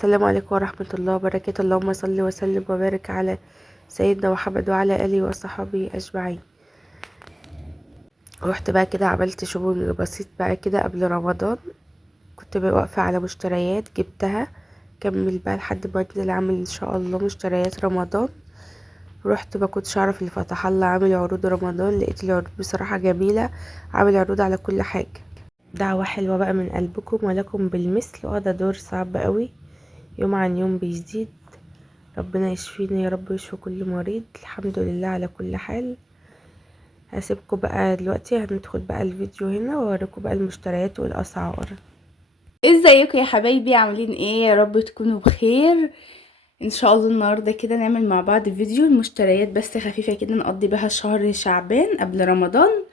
السلام عليكم ورحمة الله وبركاته. اللهم صل وسلم وبارك على سيدنا محمد وعلى آله وصحبه أجمعين. رحت بقى كده عملت شوبينج بسيط بقى كده قبل رمضان. كنت بقى واقفة على مشتريات جبتها، كمل بقى لحد ما كده عامل ان شاء الله مشتريات رمضان. رحت ما كنتش اعرف اللي فتح الله عامل عروض رمضان، لقيت العروض بصراحة جميلة، عامل عروض على كل حاجة. دعوة حلوة بقى من قلبكم ولكم بالمثل. ده دور صعب قوي، يوم عن يوم بيزيد. ربنا يشفينا يا رب ويشفي كل مريض. الحمد لله على كل حال. هسيبكم بقى دلوقتي، هندخل بقى الفيديو هنا واوريكم بقى المشتريات والاسعار. ازيكم يا حبايبي؟ عاملين ايه؟ يا رب تكونوا بخير. ان شاء الله النهارده كده نعمل مع بعض فيديو المشتريات بس خفيفه كده نقضي بها شهر شعبان قبل رمضان.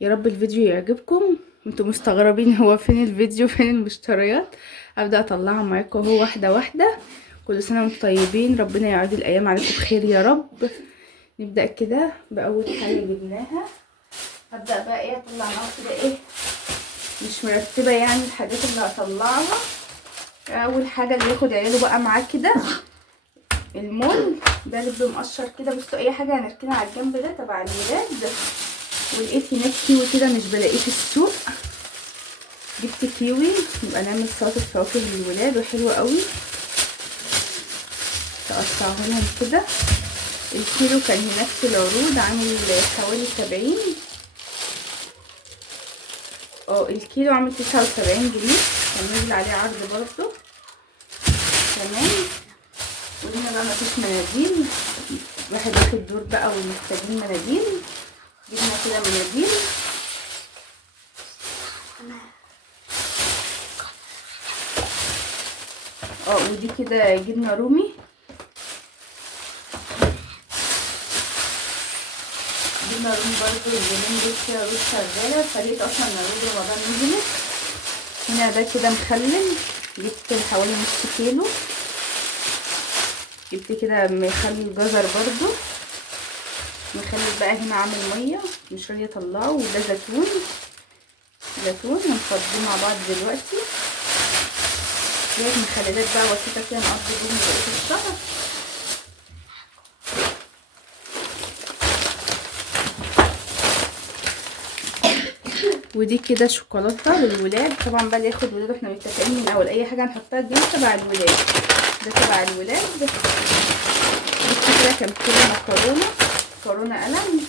يا رب الفيديو يعجبكم. انتوا مستغربين هو فين الفيديو فين المشتريات؟ ابدا اطلعها معاكم اهو واحده واحده. كل سنه وانتم طيبين، ربنا يعود الايام عليكم بخير يا رب. نبدا كده باول حاجه جبناها. هبدا بقى ايه اطلع معاكم كده ايه، مش مرتبه يعني الحاجات اللي هطلعها. اول حاجه اللي ياخد عياله بقى معاه كده المول ده اللي بيبقى مقشر كده. بصوا اي حاجه هنركنها على الجنب ده تبع الولاد. ولقيت هناك كيوي كده مش بلاقيه في السوق، جبت كيوي يبقى نعمل سلطه فواكه للولاد وحلوه قوي. تقطعه لهم كده. الكيلو كان هناك في العروض عامل حوالي 70. الكيلو عامل 79 جنيه، كان نزل عليه عرض برضه. تمام. وهنا بقى مفيش مناديل، واحد واخد دور بقى ومحتاجين مناديل. جبنا كده مناديل. ودي كده جبنه رومي. جبنه رومي برضو اليومين دول فيها عروض شغاله، فلقيت اصلا ان عروض رمضان نزلت. هنا ده كده مخلل، جبت حوالي نص كيلو. جبت كده مخلل جزر برضو. مخلل بقى هنا عامل ميه مش راضيه اطلعه. وده زيتون هنفضيه مع بعض دلوقتي. شويه مخللات بقى بسيطه كده نقضي بيهم بقيه الشهر. ودي كده شوكولاته للولاد. طبعا بقى اللي ياخد ولاد احنا متفقين من الاول اي حاجه هنحطها دي تبع الولاد. ده تبع الولاد. جبت كده كام كيلو مكرونه قلم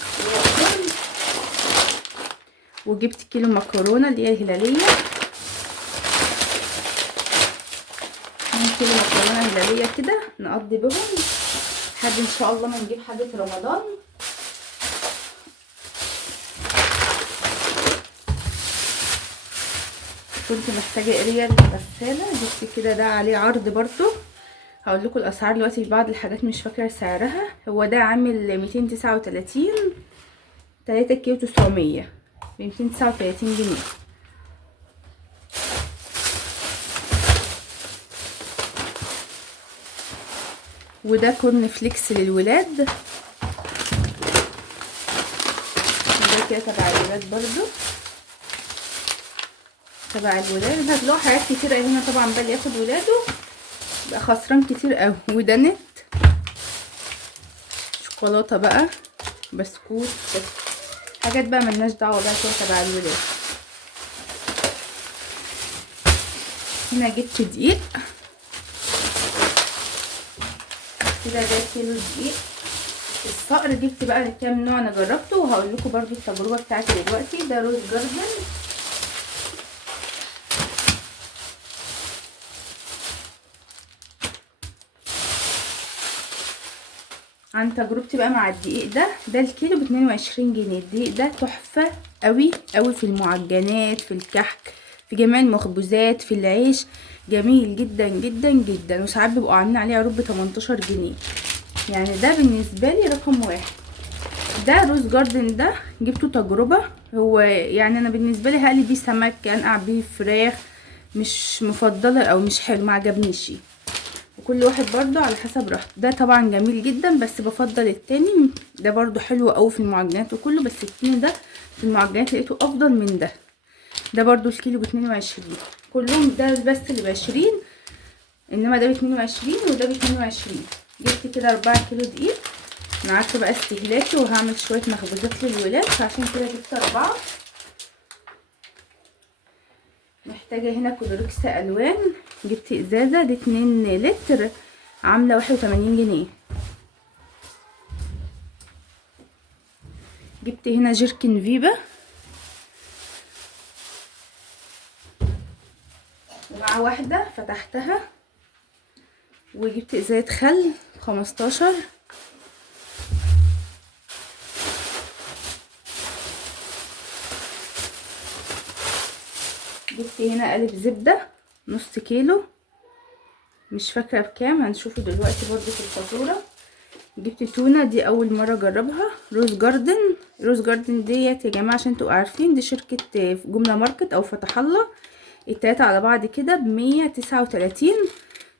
وجبت كيلو مكرونه اللي هي الهلاليه. 2 كيلو مكرونه هلاليه كده نقضي بهم لحد ان شاء الله ما نجيب حاجه رمضان. كنت محتاجه اريال غساله، جبت كده ده عليه عرض برضو. هقول لكم الاسعار دلوقتي، في بعض الحاجات مش فاكره سعرها. هو ده عامل 239، 3 كيلو 900 ب 239 جنيه. وده كورن فليكس للولاد، ده كده تبع الولاد برضو. تبع الولاد هتلاقوا حاجات كتير هنا. طبعا بقى اللي ياخد ولاده يبقى خسران كتير قوي. وده نت شوكولاته بقى، بسكوت، حاجات بقى ملناش دعوه بقى كده تبع الولاد. هنا جبت دقيق كده، ده كيلو دقيق الصقر. جبت بقى كام نوع انا جربته وهقول لكم برضو التجربه بتاعتي دلوقتي. ده روز جاردن، عن تجربتي بقى مع الدقيق ده الكيلو ب22 جنيه. الدقيق ده تحفه قوي قوي في المعجنات، في الكحك، في جميع المخبوزات، في العيش. جميل جدا جدا جدا. وساعات بيبقوا عاملين عليه عروض ب18 جنيه. يعني ده بالنسبه لي رقم واحد. ده روز جاردن ده جبته تجربه. هو يعني انا بالنسبه لي هقلي بيه سمك، انقع بيه فراخ، مش مفضله او مش حلو، ما عجبنيش. وكل واحد برضو على حسب راحته. ده طبعا جميل جدا بس بفضل التاني. ده برضو حلو قوي في المعجنات وكله، بس التاني ده في المعجنات لقيته افضل من ده. ده برضو الكيلو ب22. كلهم ده بس اللي ب20. انما ده ب22 وده ب22. جبت كده 4 كيلو دقيق. انا عارفه بقى استهلاكي وهعمل شويه مخبوزات للولاد، فعشان كده جبت 4. محتاجه هنا كلوركس الوان، جبت ازازه دي 2 لتر عامله 81 جنيه. جبت هنا جيركن فيبا ومع واحده فتحتها. وجبت ازازه خل 15. جبت هنا قالب زبده نص كيلو، مش فاكره بكام، هنشوفه دلوقتي برضو في الفاتوره. جبت تونه، دي اول مره اجربها. روز جاردن، روز جاردن ديت يا جماعه عشان تبقوا عارفين دي شركه جمله ماركت او فتح الله. التلاته على بعض كده ب139.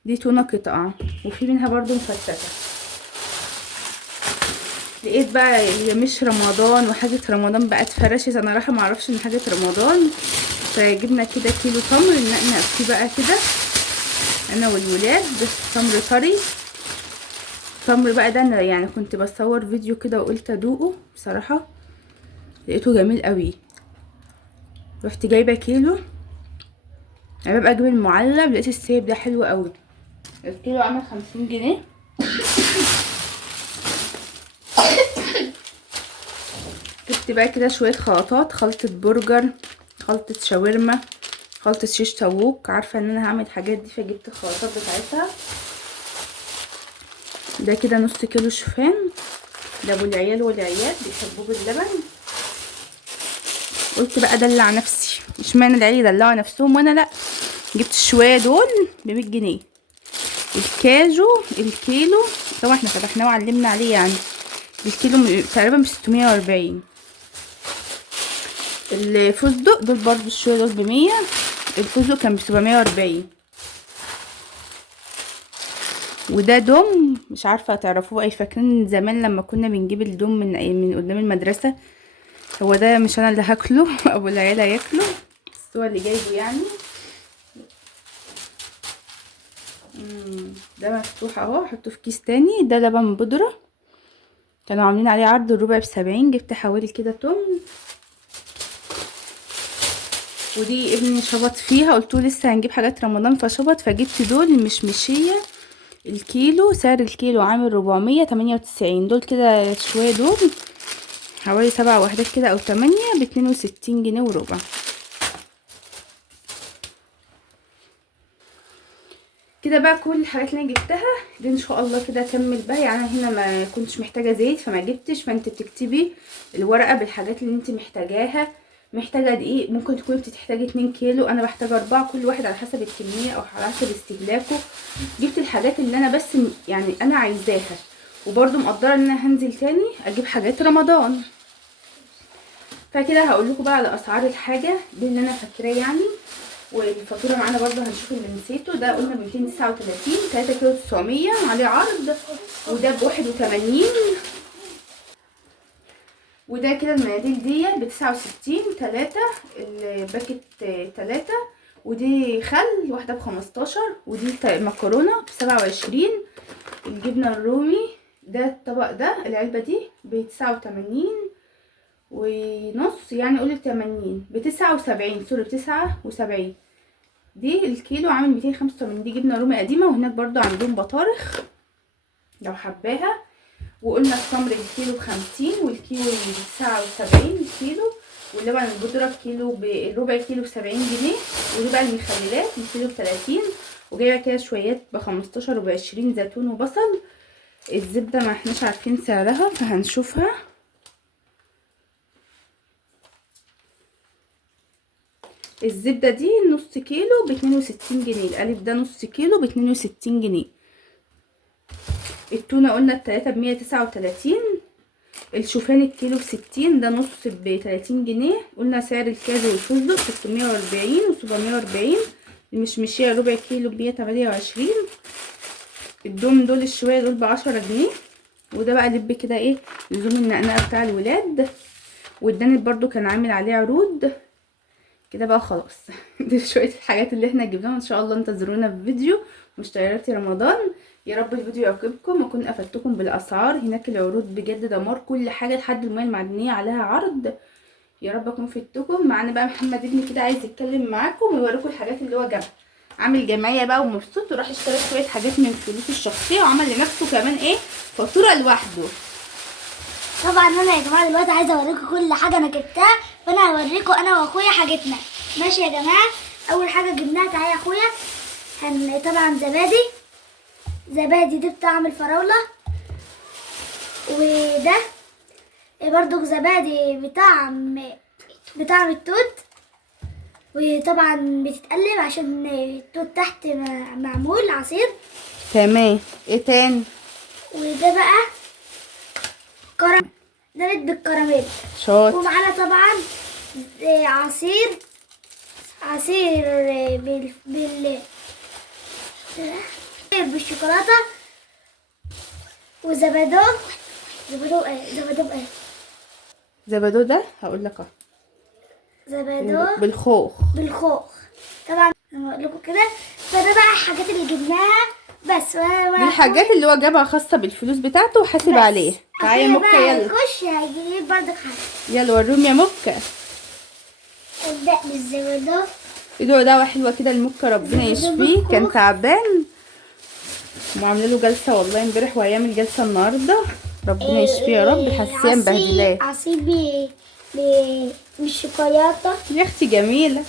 دي تونه قطعه، وفي منها برضو مفتته. لقيت بقى هي مش رمضان وحاجه رمضان بقى اتفرشت، انا رايحه معرفش ان حاجه رمضان. فجبنا كده كيلو تمر ننقنق فيه بقى كده انا والولاد. تمر طري. تمر بقى ده انا يعني كنت بصور فيديو كده وقلت ادوقه، بصراحه لقيته جميل قوي. رحت جايبه كيلو. انا ببقى اجيب المعلب، لقيت السيب ده حلو قوي. الكيلو عامل 50 جنيه. جبت بقى كده شويه خلطات، خلطه برجر، خلطه شاورما، خلطه شيش طاووق. عارفه ان انا هعمل الحاجات دي فجبت الخلطات بتاعتها. ده كده نص كيلو شوفان، ده ابو العيال والعيال بيحبوه باللبن. قلت بقى ادلع نفسي، اشمعنى العيال يدلعوا نفسهم وانا لا. جبت الشويه دول ب100 جنيه. الكاجو الكيلو طبعا احنا فتحناه وعلمنا عليه يعني. الكيلو تقريبا ب640. الفستق دول برضو الشويه دول ب100. الفستق كان ب740. وده دم، مش عارفه هتعرفوه اي، فاكرين زمان لما كنا بنجيب الدم من قدام المدرسه. هو ده مش انا اللي هاكله ابو العيال هياكله، بس هو اللي جايبه يعني. ده مفتوح اهو، احطه في كيس تاني. ده لبن بودره، كانوا عاملين عليه عرض الربع ب70. جبت حوالي كده تمن. ودي ابني شبط فيها، قلتله لسه هنجيب حاجات رمضان فشبط، فجبت دول المشمشيه. الكيلو سعر الكيلو عامل 498. دول كده شويه، دول حوالي 7 وحدات كده او 8 ب62 جنيه وربع. كده بقى كل الحاجات اللي انا جبتها دي ان شاء الله كده اكمل بقى. يعني انا هنا ما كنتش محتاجه زيت فما جبتش، فانت بتكتبي الورقه بالحاجات اللي انت محتاجاها. محتاجه دقيق ممكن تكوني بتحتاجي 2 كيلو، انا بحتاج 4، كل واحد على حسب الكميه او على حسب استهلاكه. جبت الحاجات اللي انا بس يعني انا عايزاها، وبرده مقدره ان انا هنزل تاني اجيب حاجات رمضان. فكده هقول لكم بقى على اسعار الحاجه دي اللي انا فاكراه يعني. والفاتوره معانا برده هنشوف اللي نسيته. ده قلنا ب 239، 3 كيلو 900 عليه عرض، وده ب 81. وده كده المناديل دي ب 69، 3 الباكت 3. ودي خل واحده ب 15. ودي مكرونه ب 27. الجبنه الرومي ده الطبق ده العلبه دي ب 89 ونص، يعني قولي 80 ب79، سوري ب79. دي الكيلو عامل 285. دي جبنه رومي قديمه، وهناك برضو عندهم بطارخ لو حباها. وقلنا التمر الكيلو ب50، والكيلو ب79 الكيلو. واللبن البودره الكيلو الربع كيلو ب70 جنيه. ودي بقى المخللات الكيلو ب30. وجايبه كده شويات ب15 وب20 زيتون وبصل. الزبده ما احناش عارفين سعرها فهنشوفها. الزبده دي نص كيلو ب62 جنيه. القالب ده نص كيلو ب62 جنيه. التونه قلنا التلاته ب139. الشوفان الكيلو ب60، ده نص ب30 جنيه. قلنا سعر الكاجو والفستق 640 و740. المشمشيه ربع كيلو ب128. الدوم دول الشويه دول ب10 جنيه. وده بقى لب كده ايه لزوم النقنقه بتاع الولاد. والدانت برضو كان عامل عليه عروض كده بقى. خلاص دي شويه الحاجات اللي احنا جبناها. ان شاء الله انتظرونا في فيديو مشتريات رمضان. يا رب الفيديو يعجبكم واكون افدتكم بالاسعار. هناك العروض بجد دمار، كل حاجه لحد الميه المعدنيه عليها عرض. يا رب اكون فدتكم. معانا بقى محمد ابني كده عايز يتكلم معاكم ويوريكم الحاجات اللي هو جابها. عامل جمعيه بقى ومبسوط، وراح اشترى شويه حاجات من فلوسه الشخصيه وعمل لنفسه كمان ايه فاتوره لوحده. طبعا انا يا جماعه دلوقتي عايزه اوريكم كل حاجه انا جبتها، فانا هوريكم انا واخويا حاجتنا. ماشي يا جماعه. اول حاجه جبناها، تعالى يا اخويا. طبعا زبادي دي بطعم الفراوله، وده برضو زبادي بطعم التوت، وطبعا بتتقلب عشان التوت تحت معمول عصير. تمام. ايه تاني؟ وده بقى كراميل، ده رد بالكراميل. شاطر. ومعانا طبعا عصير بالشوكولاته، وزبادو ايه زبادو ده هقول لك اهو. زبادو بالخوخ. طبعا انا بقول لكم كده. فده بقى الحاجات اللي جبناها بس. دي الحاجات اللي هو جابها خاصه بالفلوس بتاعته وحاسب عليه. تعالى يا مكه يلا. هيخش هيجيب برضك حاجه. يلا وريهم يا مكه. ابدأ بالزبادو. ادعوا دعوه حلوه كده لمكه ربنا يشفيه، كان تعبان وعامله له جلسه والله امبارح وهيعمل جلسه النهارده. ربنا يشفيه يا رب، حساسيه مبهدلاه. عصير بالشوكولاته. يا اختي جميله،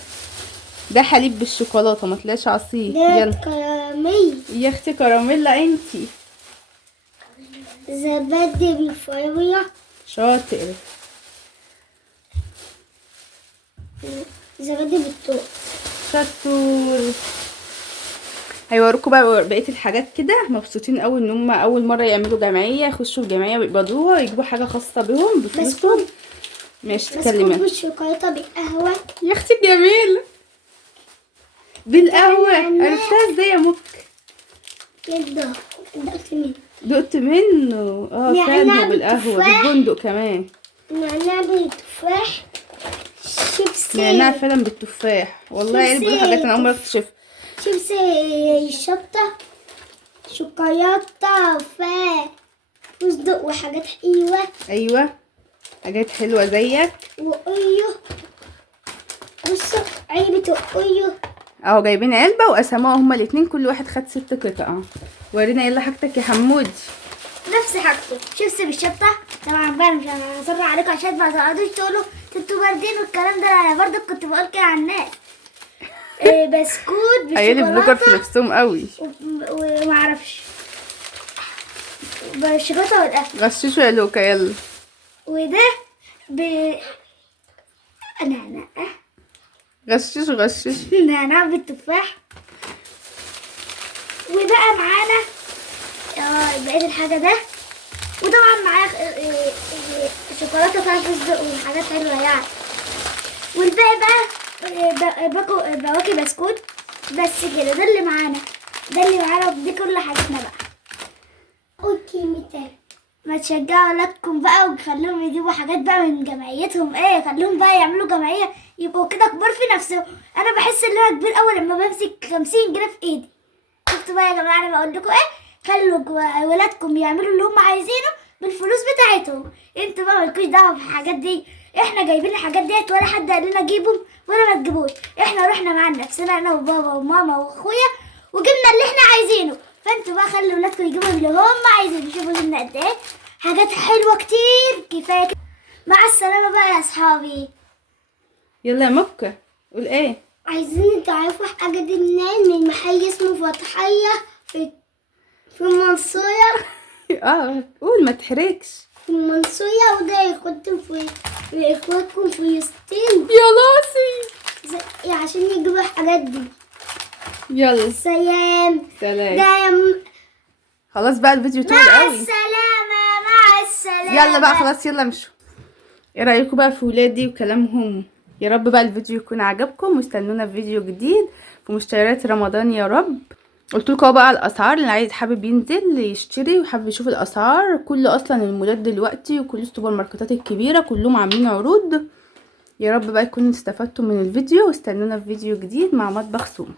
ده حليب بالشوكولاته ما طلعش عصير. يلا كراميل. يا اختي كراميلا انتي. زبادي بالفراوله. شاطر. زبادي بالتوت. شطور. هيوروكوا بقى بقيه الحاجات كده. مبسوطين قوي ان هم اول مره يعملوا جمعيه، يخشوا في جمعيه ويقبضوها ويجيبوا حاجه خاصه بهم بفلوسهم. ماشي تكلمي. بالشوكولاته بالقهوه. يا اختي جميله بالقهوه. عرفتها ازاي يا مك؟ دقت منه. دقت منه فعلا. هو بالقهوه بالبندق كمان. نعناع بالتفاح. شيبسي. نعناع فعلا بالتفاح. والله يا قلبي حاجات انا اول مره اكتشفها. شيبسي شطه، شوكولاته، فستق وحاجات حلوه. ايوه حاجات حلوه زيك. وايو. بصوا علبه ايو اهو جايبين علبه وقسموها هما الاتنين، كل واحد خد 6 قطع. ورينا يلا حاجتك يا حمودي. نفس حاجته. شيبسي بالشطه. طبعا بقى مش هصر عليكم عشان ما تقعدوش تقولوا انتوا باردين والكلام ده. انا برضه كنت بقول كده على الناس. بسكوت عيالي بلوجر في بالشوكولاته نفسهم قوي. ومعرفش بالشوكولاته والقهوه. غششوا يا لوكا يلا. وده نعناع. غشش. نعناع بالتفاح. وبقى معانا بقية الحاجة ده. وطبعا معاه شوكولاتة فيها فستق وحاجات حلوة يعني. والباقي بقى بواكي بسكوت بس كده. ده اللي معانا ودي كل حاجتنا بقى. اوكي مثال. ما تشجعوا ولادكم بقى وخليهم يجيبوا حاجات بقى من جمعيتهم. خليهم بقى يعملوا جمعية يبقوا كده كبار في نفسهم. انا بحس ان انا كبير اول لما بمسك 50 جنيه في ايدي. شفتوا بقى يا جماعة انا بقول لكم خلوا ولادكم يعملوا اللي هم عايزينه بالفلوس بتاعتهم. انتوا بقى مالكوش دعوه بالحاجات دي. احنا جايبين الحاجات ديت ولا حد قال لنا جيبهم ولا ما تجيبوش. احنا رحنا مع نفسنا انا وبابا وماما واخويا وجبنا اللي احنا عايزينه. فانتوا بقى خلوا ولادكم يجيبوا اللي هم عايزينه. شوفوا جبنا قد ايه حاجات حلوه كتير. كفايه كده. مع السلامه بقى يا اصحابي. يلا يا مكة قول ايه. عايزين تعرفوا حاجه دي منين؟ من محل اسمه فتحيه في المنصورة. قول ما تحركش. في المنصورة. وده ياخدكم في اخواتكم فلسطين يا لاسي عشان يجيبوا الحاجات دي. يلا سلام. خلاص بقى الفيديو طول مع قوي. السلامة. يلا بقى خلاص يلا مشوا. ايه رايكم بقى في ولادي وكلامهم؟ يا رب بقى الفيديو يكون عجبكم واستنونا في فيديو جديد في مشتريات رمضان يا رب. قلت لكم بقى الاسعار اللي عايز حابب ينزل يشتري وحابب يشوف الاسعار. كل اصلا المولات دلوقتي وكل السوبر ماركتات الكبيره كلهم عاملين عروض. يا رب بقى تكونوا استفدتوا من الفيديو واستنونا في فيديو جديد مع مطبخ سوم.